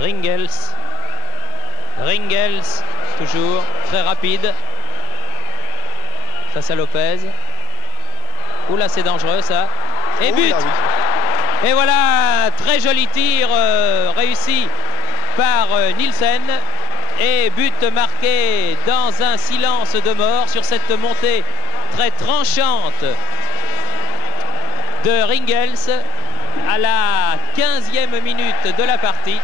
Ringels. Ringels, toujours très rapide. Face à Lopez. Oula, c'est dangereux ça. Et but. Et voilà, très joli tir réussi par Nielsen. Et but marqué dans un silence de mort sur cette montée très tranchante de Ringels à la 15e minute de la partie.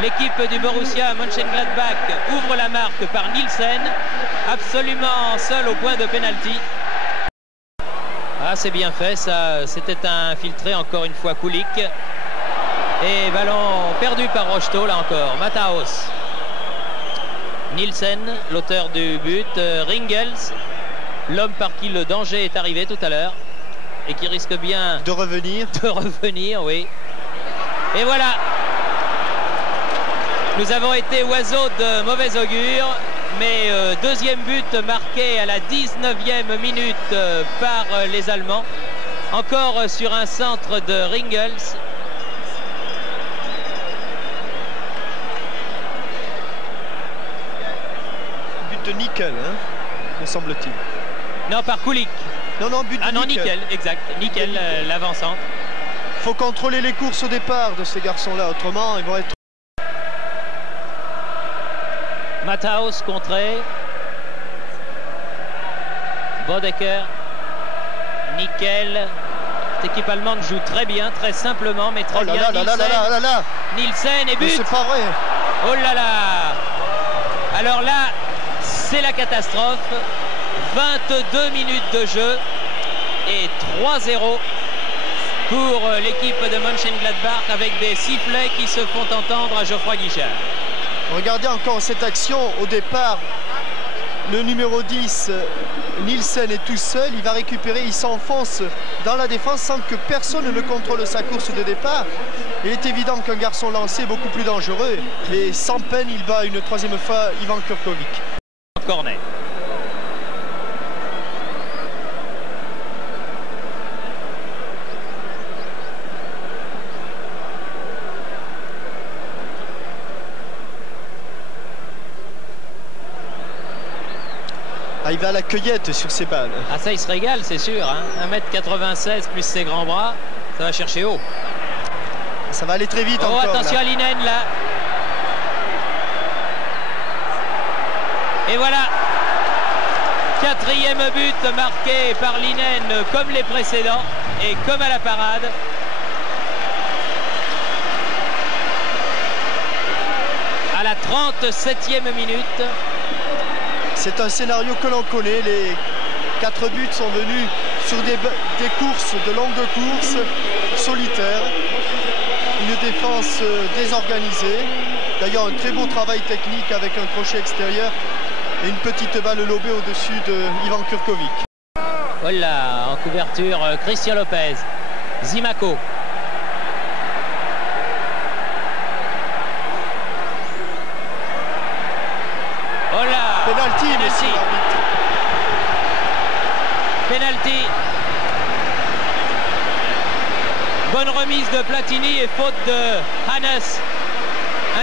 L'équipe du Borussia Mönchengladbach ouvre la marque par Nielsen, absolument seul au point de pénalty. Ah, c'est bien fait, ça. C'était infiltré encore une fois Kulik. Et ballon perdu par Rocheteau, là encore. Mataos. Nielsen, l'auteur du but. Ringels, l'homme par qui le danger est arrivé tout à l'heure. Et qui risque bien de revenir. De revenir, oui. Et voilà. Nous avons été oiseaux de mauvais augure. Mais deuxième but marqué à la 19e minute par les Allemands. Encore sur un centre de Ringels. But de Nickel, hein, me semble-t-il. Non, par Kulik. Non, but de Ah non, Nickel, exact. Nickel, l'avancante. Il faut contrôler les courses au départ de ces garçons-là, autrement ils vont être... Mataos contré. Bodecker. Nickel. Cette équipe allemande joue très bien, très simplement, mais très bien. Nielsen et but. C'est pas vrai. Oh là là. Alors là, c'est la catastrophe. 22 minutes de jeu et 3-0 pour l'équipe de Mönchengladbach avec des sifflets qui se font entendre à Geoffroy Guichard. Regardez encore cette action au départ. Le numéro 10, Nielsen, est tout seul. Il va récupérer, il s'enfonce dans la défense sans que personne ne contrôle sa course de départ. Il est évident qu'un garçon lancé est beaucoup plus dangereux. Et sans peine, il bat une troisième fois Ivan Kurkovic. Cornet. Ah, il va à la cueillette sur ses balles. Ah, ça, il se régale, c'est sûr. Hein. 1m96 plus ses grands bras, ça va chercher haut. Ça va aller très vite encore. Attention là. À Linen, là. Et voilà. 4e but marqué par Linen comme les précédents et comme à la parade. À la 37e minute. C'est un scénario que l'on connaît. Les 4 buts sont venus sur des courses, de longues courses, solitaires. Une défense désorganisée. D'ailleurs, un très beau travail technique avec un crochet extérieur et une petite balle lobée au-dessus de Ivan Kurkovic. Voilà, en couverture, Christian Lopez. Zimaco. Penalty, monsieur l'arbitre. Penalty. Bonne remise de Platini et faute de Hannes.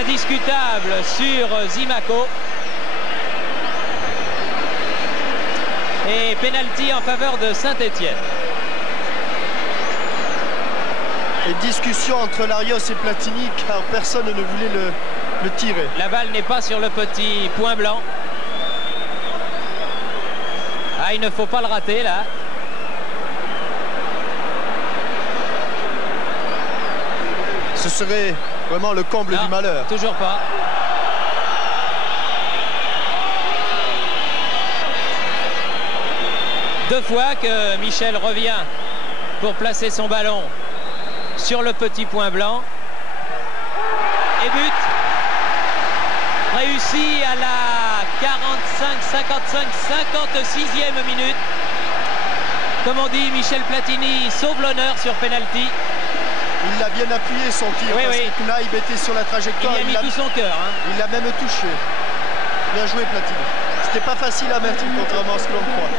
Indiscutable sur Zimaco. Et penalty en faveur de Saint-Étienne. Et discussion entre Larios et Platini car personne ne voulait le tirer. La balle n'est pas sur le petit point blanc. Ah, il ne faut pas le rater là. Ce serait vraiment le comble du malheur. Toujours pas. Deux fois que Michel revient pour placer son ballon sur le petit point blanc. Et but. Réussi à la 56e minute. Comme on dit, Michel Platini sauve l'honneur sur penalty. Il l'a bien appuyé son tir parce que Knaib était sur la trajectoire. Il a mis tout son cœur. Hein. Il l'a même touché. Bien joué Platini. C'était pas facile à mettre contrairement à ce que l'on croit.